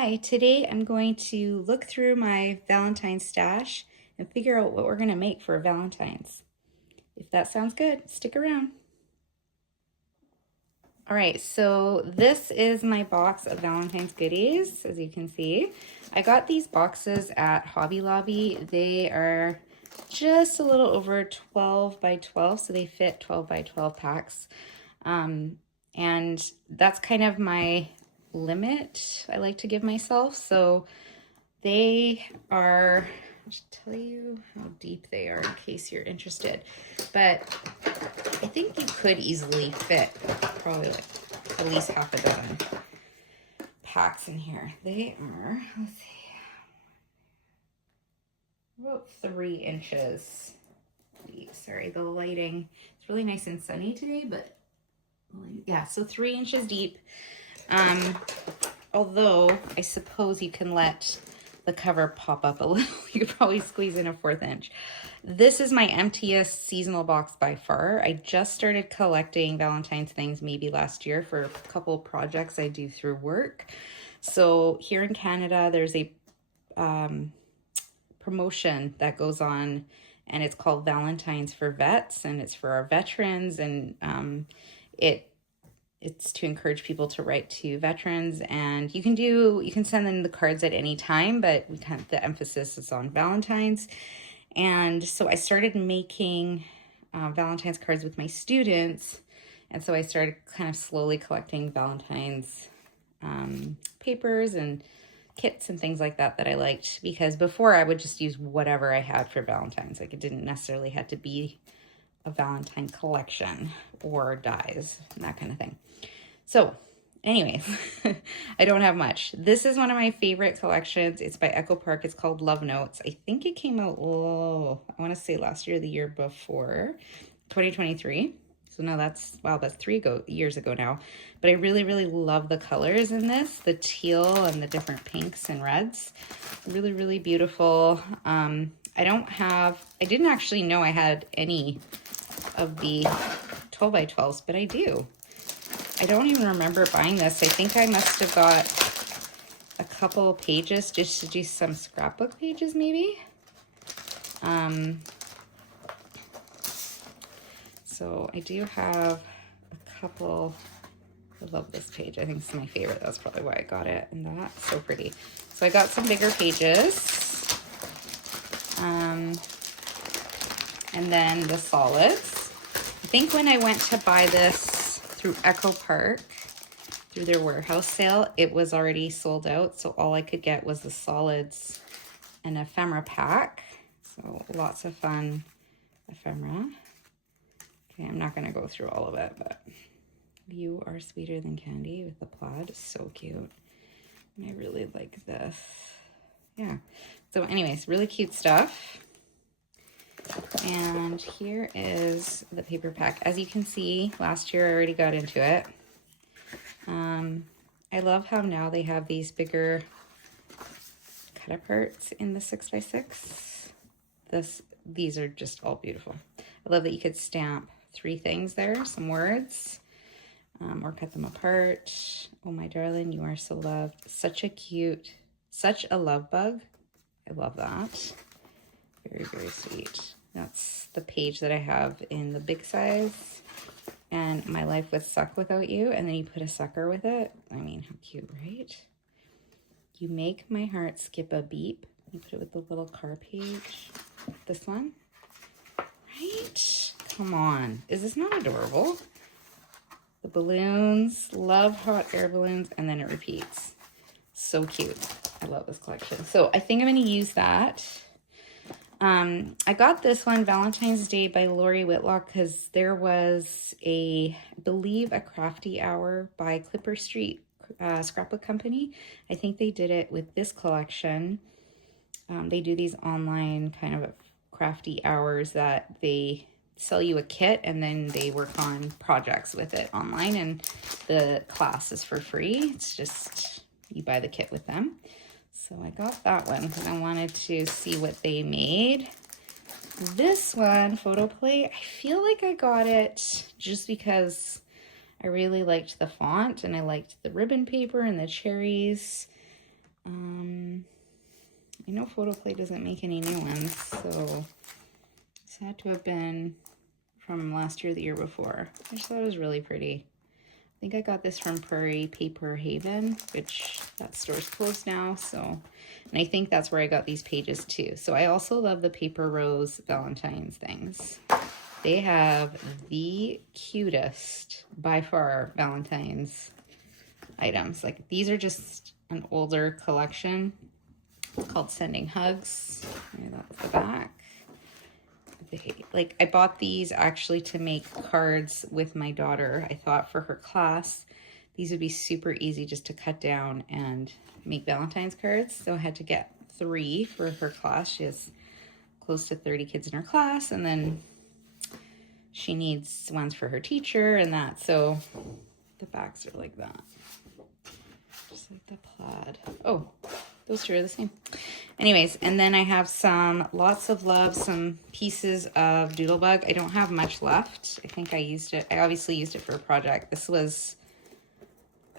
Hi, today I'm going to look through my Valentine's stash and figure out what we're going to make for Valentine's. If that sounds good, stick around. All right, so this is my box of Valentine's goodies, as you can see. I got these boxes at Hobby Lobby. They are just a little over 12 by 12, so they fit 12 by 12 packs. And that's kind of my limit I like to give myself. So they are, I'll just tell you how deep they are in case you're interested. But I think you could easily fit probably like at least half a dozen packs in here. They are, let's see, about 3 inches. Sorry, the lighting, it's really nice and sunny today, but yeah, so 3 inches deep. Although I suppose you can let the cover pop up a little. You could probably squeeze in a 1/4 inch. This is my emptiest seasonal box by far. I just started collecting Valentine's things maybe last year for a couple projects I do through work. So here in Canada, there's a promotion that goes on, and it's called Valentine's for Vets, and it's for our veterans, and it's to encourage people to write to veterans, and you can send them the cards at any time, but the emphasis is on Valentine's. And so I started making Valentine's cards with my students, and so I started kind of slowly collecting Valentine's papers and kits and things like that I liked, because before I would just use whatever I had for Valentine's. Like, it didn't necessarily have to be a Valentine collection or dies and that kind of thing. So anyways, I don't have much. This is one of my favorite collections. It's by Echo Park. It's called Love Notes. I think it came out, I want to say last year, the year before, 2023. So now that's 3 years ago now. But I really, really love the colors in this, the teal and the different pinks and reds. Really, really beautiful. I didn't actually know I had any of the 12 by 12s, but I do. I don't even remember buying this. I think I must have got a couple pages just to do some scrapbook pages maybe. So I do have a couple. I love this page. I think it's my favorite. That's probably why I got it. And that's so pretty. So I got some bigger pages. And then the solids. I think when I went to buy this through Echo Park, through their warehouse sale, it was already sold out. So all I could get was the solids and ephemera pack. So lots of fun ephemera. Okay, I'm not going to go through all of it, but You Are Sweeter Than Candy with the plaid. So cute. And I really like this. Yeah. So anyways, really cute stuff. And here is the paper pack. As you can see, last year I already got into it. I love how now they have these bigger cut aparts in the 6x6. These are just all beautiful. I love that you could stamp 3 things there, some words, or cut them apart. Oh, my darling, you are so loved. Such a love bug. I love that. Very, very sweet. That's the page that I have in the big size. And My Life Would Suck Without You. And then you put a sucker with it. I mean, how cute, right? You Make My Heart Skip a Beep. You put it with the little car page. This one. Right? Come on. Is this not adorable? The balloons. Love hot air balloons. And then it repeats. So cute. I love this collection. So I think I'm going to use that. I got this one, Valentine's Day by Lori Whitlock, because there was I believe a crafty hour by Clipper Street Scrapbook Company. I think they did it with this collection. They do these online kind of crafty hours that they sell you a kit and then they work on projects with it online, and the class is for free. It's just you buy the kit with them. So I got that one because I wanted to see what they made. This one, Photo Play, I feel like I got it just because I really liked the font and I liked the ribbon paper and the cherries. I know Photoplay doesn't make any new ones, so this had to have been from last year or the year before. I just thought it was really pretty. I think I got this from Prairie Paper Haven, which that store's closed now, so, and I think that's where I got these pages too. So I also love the Paper Rose Valentine's things. They have the cutest, by far, Valentine's items. Like, these are just an older collection called Sending Hugs. Maybe that's the back. Like, I bought these actually to make cards with my daughter. I thought for her class, these would be super easy just to cut down and make Valentine's cards. So I had to get 3 for her class. She has close to 30 kids in her class, and then she needs ones for her teacher and that. So the backs are like that. Just like the plaid. Oh, those two are the same. Anyways, and then I have lots of love, some pieces of Doodlebug. I don't have much left. I think I used it. I obviously used it for a project. This was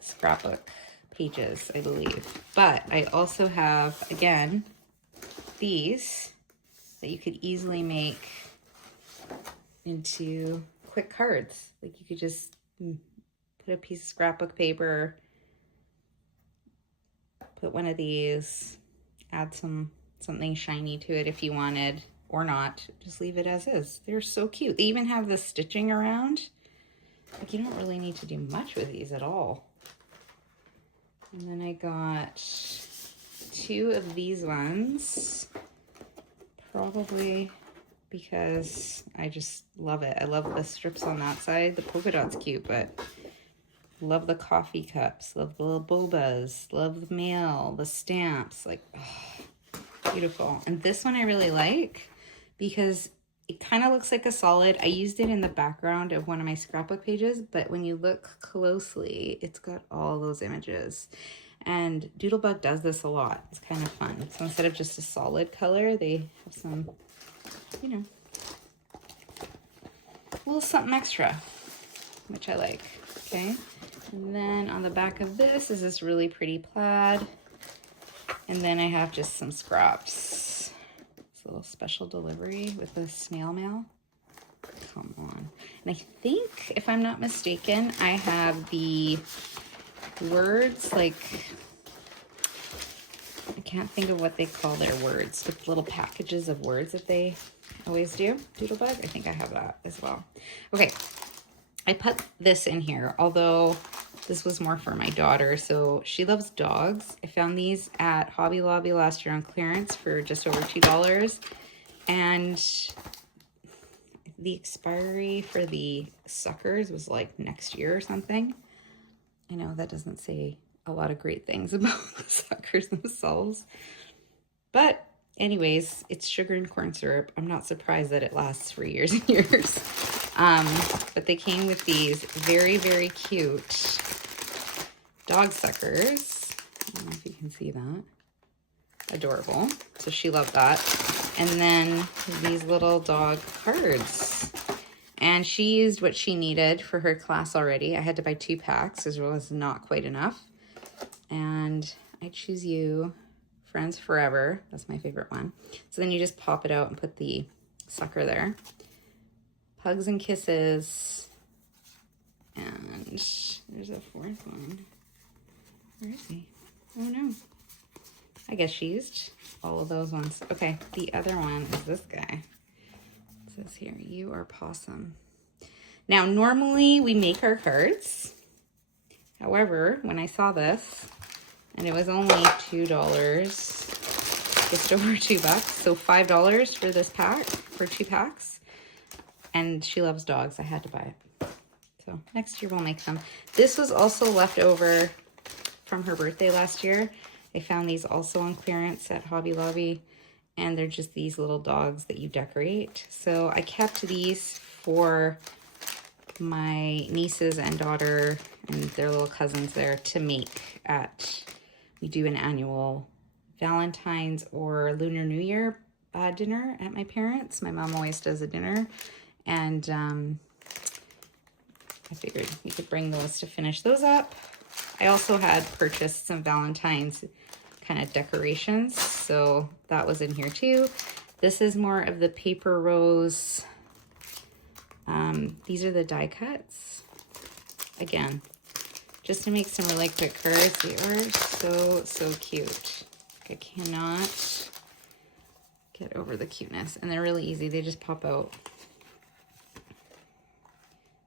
scrapbook pages, I believe. But I also have, again, these that you could easily make into quick cards. Like, you could just put a piece of scrapbook paper, put one of these, add something shiny to it if you wanted, or not. Just leave it as is. They're so cute. They even have the stitching around. Like, you don't really need to do much with these at all. And then I got 2 of these ones, probably because I just love it. I love the strips on that side. The polka dot's cute, but love the coffee cups, love the little bobas, love the mail, the stamps, like, oh, beautiful. And this one I really like because it kind of looks like a solid. I used it in the background of one of my scrapbook pages, but when you look closely, it's got all those images. And Doodlebug does this a lot. It's kind of fun. So instead of just a solid color, they have some, you know, a little something extra, which I like. Okay. And then on the back of this is this really pretty plaid. And then I have just some scraps. It's a little special delivery with a snail mail. Come on. And I think, if I'm not mistaken, I have the words, like, I can't think of what they call their words, with little packages of words that they always do. Doodlebug, I think I have that as well. Okay. I put this in here, although this was more for my daughter, so she loves dogs. I found these at Hobby Lobby last year on clearance for just over $2, and the expiry for the suckers was like next year or something. I know that doesn't say a lot of great things about the suckers themselves, but anyways, it's sugar and corn syrup. I'm not surprised that it lasts for years and years. But they came with these very, very cute dog suckers. I don't know if you can see that. Adorable. So she loved that. And then these little dog cards. And she used what she needed for her class already. I had to buy 2 packs, as well as not quite enough. And I Choose You, Friends Forever. That's my favorite one. So then you just pop it out and put the sucker there. Hugs and Kisses. And there's a 4th one. Where is he? Oh no. I guess she used all of those ones. Okay, the other one is this guy. It says here, You Are Possum. Now, normally we make our cards. However, when I saw this, and it was only $2, just over $2, so $5 for this pack, for 2 packs. And she loves dogs. I had to buy it. So next year we'll make them. This was also left over from her birthday last year. I found these also on clearance at Hobby Lobby. And they're just these little dogs that you decorate. So I kept these for my nieces and daughter and their little cousins there to make at, we do an annual Valentine's or Lunar New Year dinner at my parents'. My mom always does a dinner. And I figured we could bring those to finish those up. I also had purchased some Valentine's kind of decorations. So that was in here too. This is more of the paper rose. These are the die cuts. Again, just to make some really quick cards. They are so, so cute. I cannot get over the cuteness. And they're really easy. They just pop out.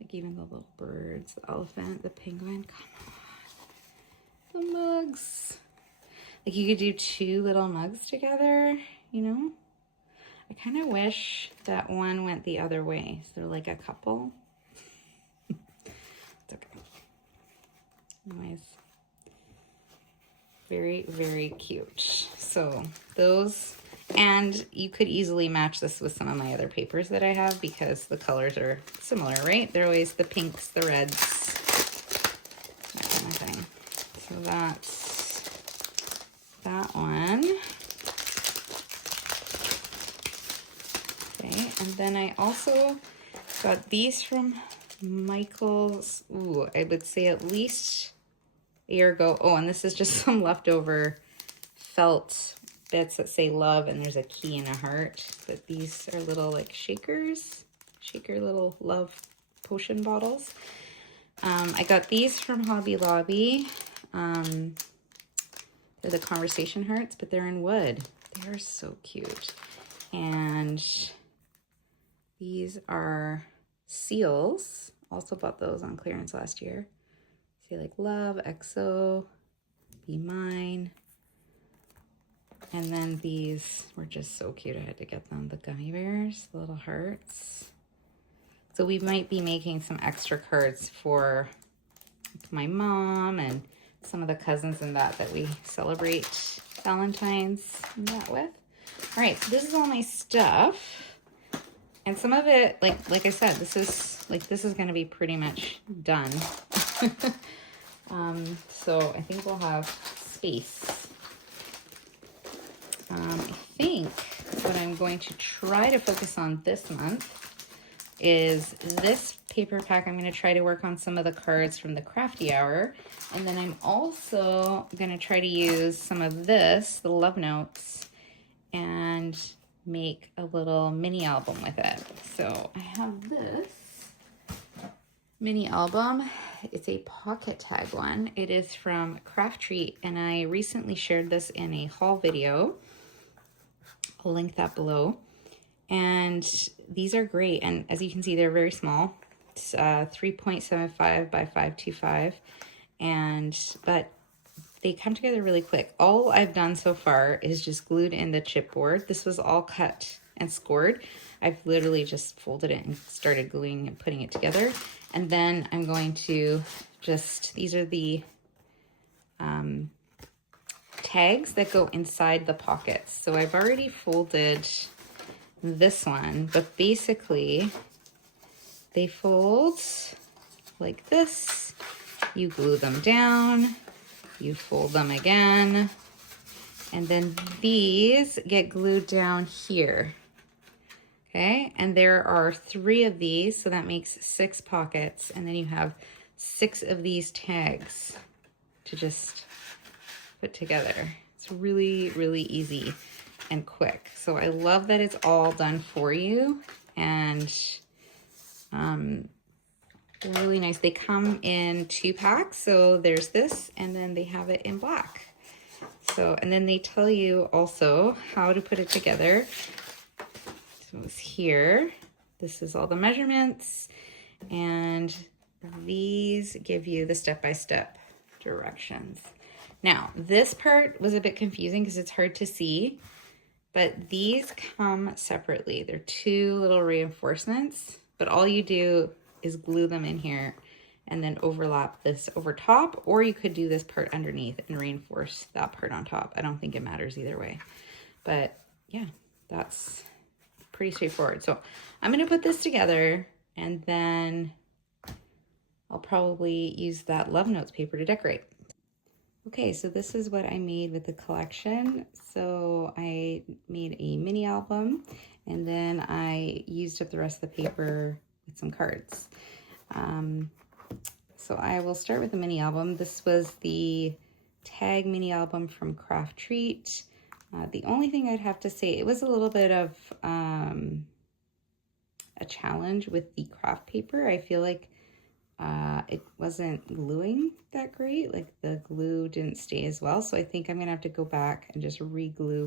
Like even the little birds, the elephant, the penguin. Come on. The mugs. Like you could do 2 little mugs together, you know? I kind of wish that one went the other way. So like a couple. It's okay. Anyways. Very, very cute. So those, and you could easily match this with some of my other papers that I have because the colors are similar, right? They're always the pinks, the reds, that kind of thing. So that's that one. Okay, and then I also got these from Michael's. Ooh, I would say at least a year ago. Oh, and this is just some leftover felt bits that say love, and there's a key and a heart. But these are little like shakers, shaker little love potion bottles. I got these from Hobby Lobby. They're the conversation hearts, but they're in wood. They are so cute. And these are seals. Also bought those on clearance last year. See, like love, XO, be mine. And then these were just so cute. I had to get them. The gummy bears, the little hearts. So we might be making some extra cards for my mom and some of the cousins and that we celebrate Valentine's and that with. All right, so this is all my stuff. And some of it, like I said, this is going to be pretty much done. So I think we'll have space. I think what I'm going to try to focus on this month is this paper pack. I'm going to try to work on some of the cards from the Crafty Hour. And then I'm also going to try to use some of this, the Love Notes, and make a little mini album with it. So I have this mini album. It's a pocket tag one. It is from Craft Treat, and I recently shared this in a haul video. I'll link that below. And these are great, and as you can see, they're very small. It's 3.75 by 525, but they come together really quick. All I've done so far is just glued in the chipboard. This was all cut and scored. I've literally just folded it and started gluing and putting it together. And then I'm going to just, these are the tags that go inside the pockets. So I've already folded this one, but basically they fold like this. You glue them down, you fold them again, and then these get glued down here. Okay, and there are 3 of these, so that makes 6 pockets, and then you have 6 of these tags to just put together. It's really, really easy and quick. So I love that it's all done for you, and they're really nice. They come in 2 packs, so there's this, and then they have it in black. So, and then they tell you also how to put it together. So it's here. This is all the measurements, and these give you the step-by-step directions. Now, this part was a bit confusing because it's hard to see, but these come separately. They're 2 little reinforcements, but all you do is glue them in here and then overlap this over top, or you could do this part underneath and reinforce that part on top. I don't think it matters either way, but yeah, that's pretty straightforward. So I'm going to put this together, and then I'll probably use that Love Notes paper to decorate. Okay, so this is what I made with the collection. So I made a mini album, and then I used up the rest of the paper with some cards. So I will start with the mini album. This was the tag mini album from Craft Treat. The only thing I'd have to say, it was a little bit of a challenge with the craft paper. I feel like it wasn't gluing that great. Like the glue didn't stay as well. So I think I'm gonna have to go back and just re-glue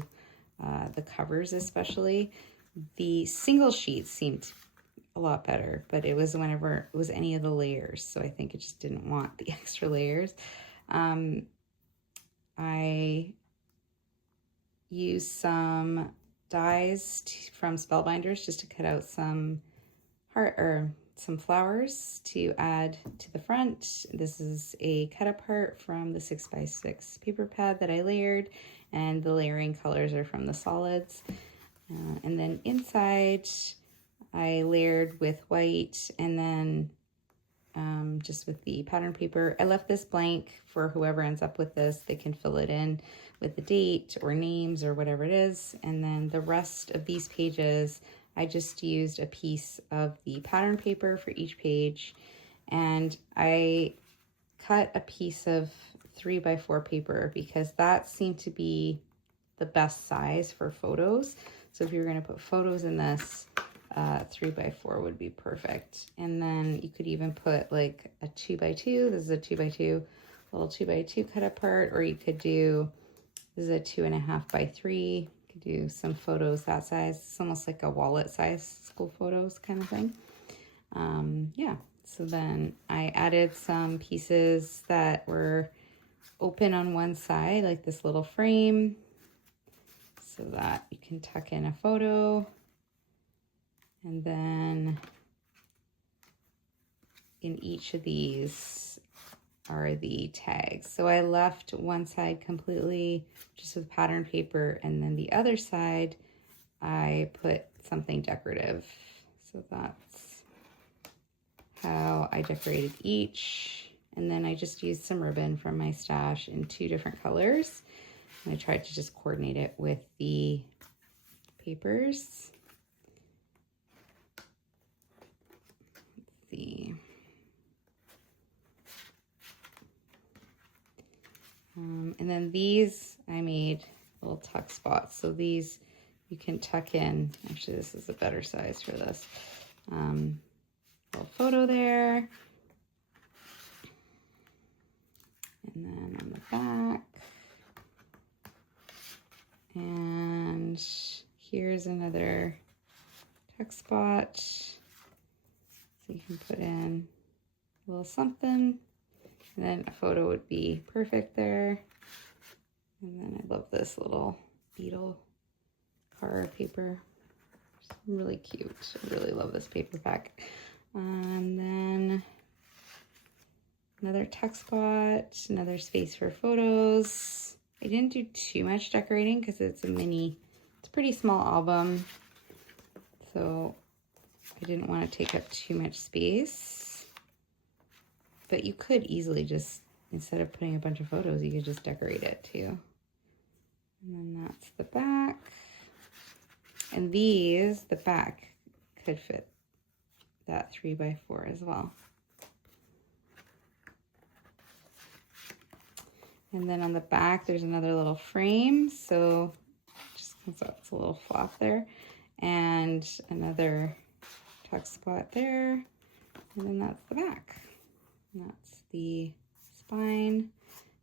the covers especially. The single sheets seemed a lot better, but it was whenever it was any of the layers. So I think it just didn't want the extra layers. I used some dies from Spellbinders just to cut out some some flowers to add to the front. This is a cut apart from the 6x6 paper pad that I layered, and the layering colors are from the solids. And then inside I layered with white, and then just with the pattern paper. I left this blank for whoever ends up with this. They can fill it in with the date or names or whatever it is. And then the rest of these pages, I just used a piece of the pattern paper for each page. And I cut a piece of 3x4 paper because that seemed to be the best size for photos. So if you're going to put photos in this, 3x4 would be perfect. And then you could even put like a 2x2. This is a 2x2, little 2x2 cut apart, or you could do, this is a 2.5x3. You could do some photos that size. It's almost like a wallet size school photos kind of thing. Yeah, so then I added some pieces that were open on one side, like this little frame, so that you can tuck in a photo. And then in each of these are the tags. So I left one side completely just with pattern paper, and then the other side I put something decorative. So that's how I decorated each. And then I just used some ribbon from my stash in 2 different colors. And I tried to just coordinate it with the papers. And then these I made little tuck spots, so these you can tuck in. Actually, this is a better size for this. Little photo there, and then on the back, and here's another tuck spot. So you can put in a little something, and then a photo would be perfect there. And then I love this little beetle car paper. It's really cute. I really love this paper pack. And then another tuck spot, another space for photos. I didn't do too much decorating because it's a pretty small album. So I didn't want to take up too much space, but you could easily just, instead of putting a bunch of photos, you could just decorate it too. And then that's the back. And these, the back could fit that 3x4 as well. And then on the back, there's another little frame. So just comes out, it's a little flap there, and another tuck spot there, and then that's the back, and that's the spine.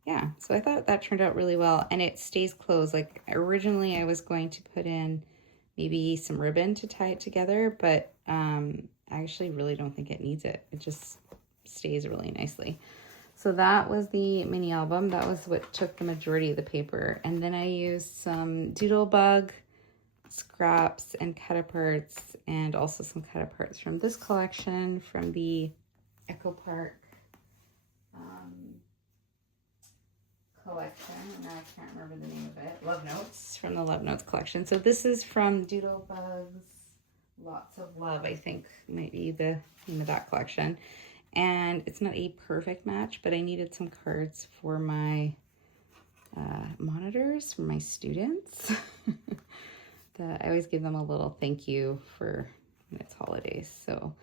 Yeah, so I thought that turned out really well, and it stays closed. Like originally I was going to put in maybe some ribbon to tie it together, but I actually really don't think it needs it. It just stays really nicely. So that was the mini album. That was what took the majority of the paper. And then I used some Doodlebug scraps and cut aparts, and also some cut aparts from this collection from the Echo Park collection. Now I can't remember the name of it. Love Notes, from the Love Notes collection. So this is from Doodlebug's Lots of Love, I think might be the name of that collection. And it's not a perfect match, but I needed some cards for my monitors for my students. I always give them a little thank you for when it's holidays. So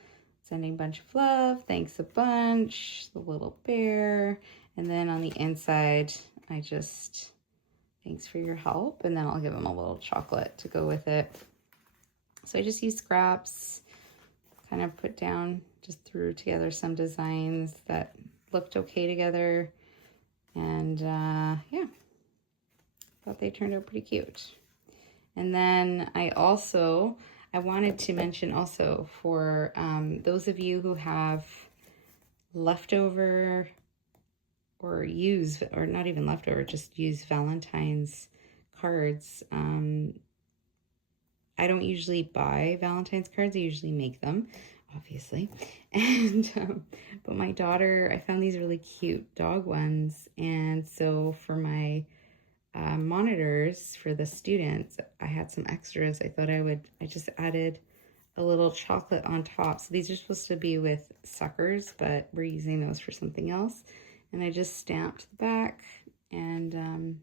sending a bunch of love, thanks a bunch, the little bear. And then on the inside, Thanks for your help. And then I'll give him a little chocolate to go with it. So I just used scraps, kind of put down, just threw together some designs that looked okay together. And yeah, thought they turned out pretty cute. And then I wanted to mention also for those of you who have leftover or not even leftover, just use Valentine's cards. I don't usually buy Valentine's cards. I usually make them, obviously. And but my daughter, I found these really cute dog ones. And so for my monitors for the students, I had some extras. I just added a little chocolate on top. So these are supposed to be with suckers, but we're using those for something else. And I just stamped the back and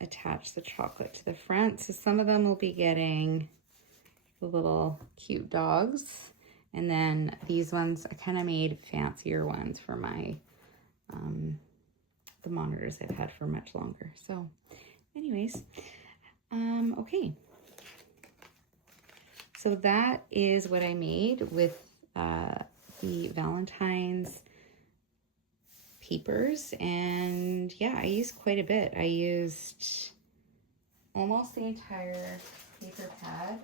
attached the chocolate to the front. So some of them will be getting the little cute dogs. And then these ones, I kind of made fancier ones for my the monitors I've had for much longer. So anyways, okay. So that is what I made with the Valentine's papers. And yeah, I used quite a bit. I used almost the entire paper pad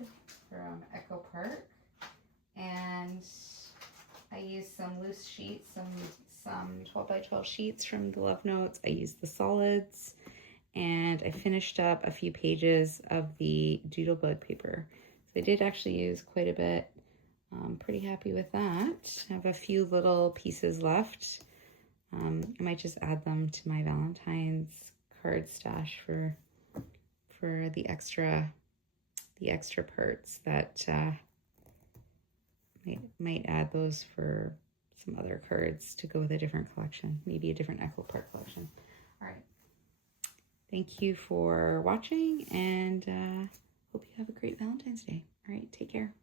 from Echo Park. And I used some loose sheets, some 12 by 12 sheets from the Love Notes. I used the solids, and I finished up a few pages of the Doodlebug paper. So I did actually use quite a bit. I'm pretty happy with that. I have a few little pieces left. I might just add them to my Valentine's card stash for the extra parts that might add those for some other cards to go with a different collection, maybe a different Echo Park collection. All right. Thank you for watching, and hope you have a great Valentine's Day. All right, take care.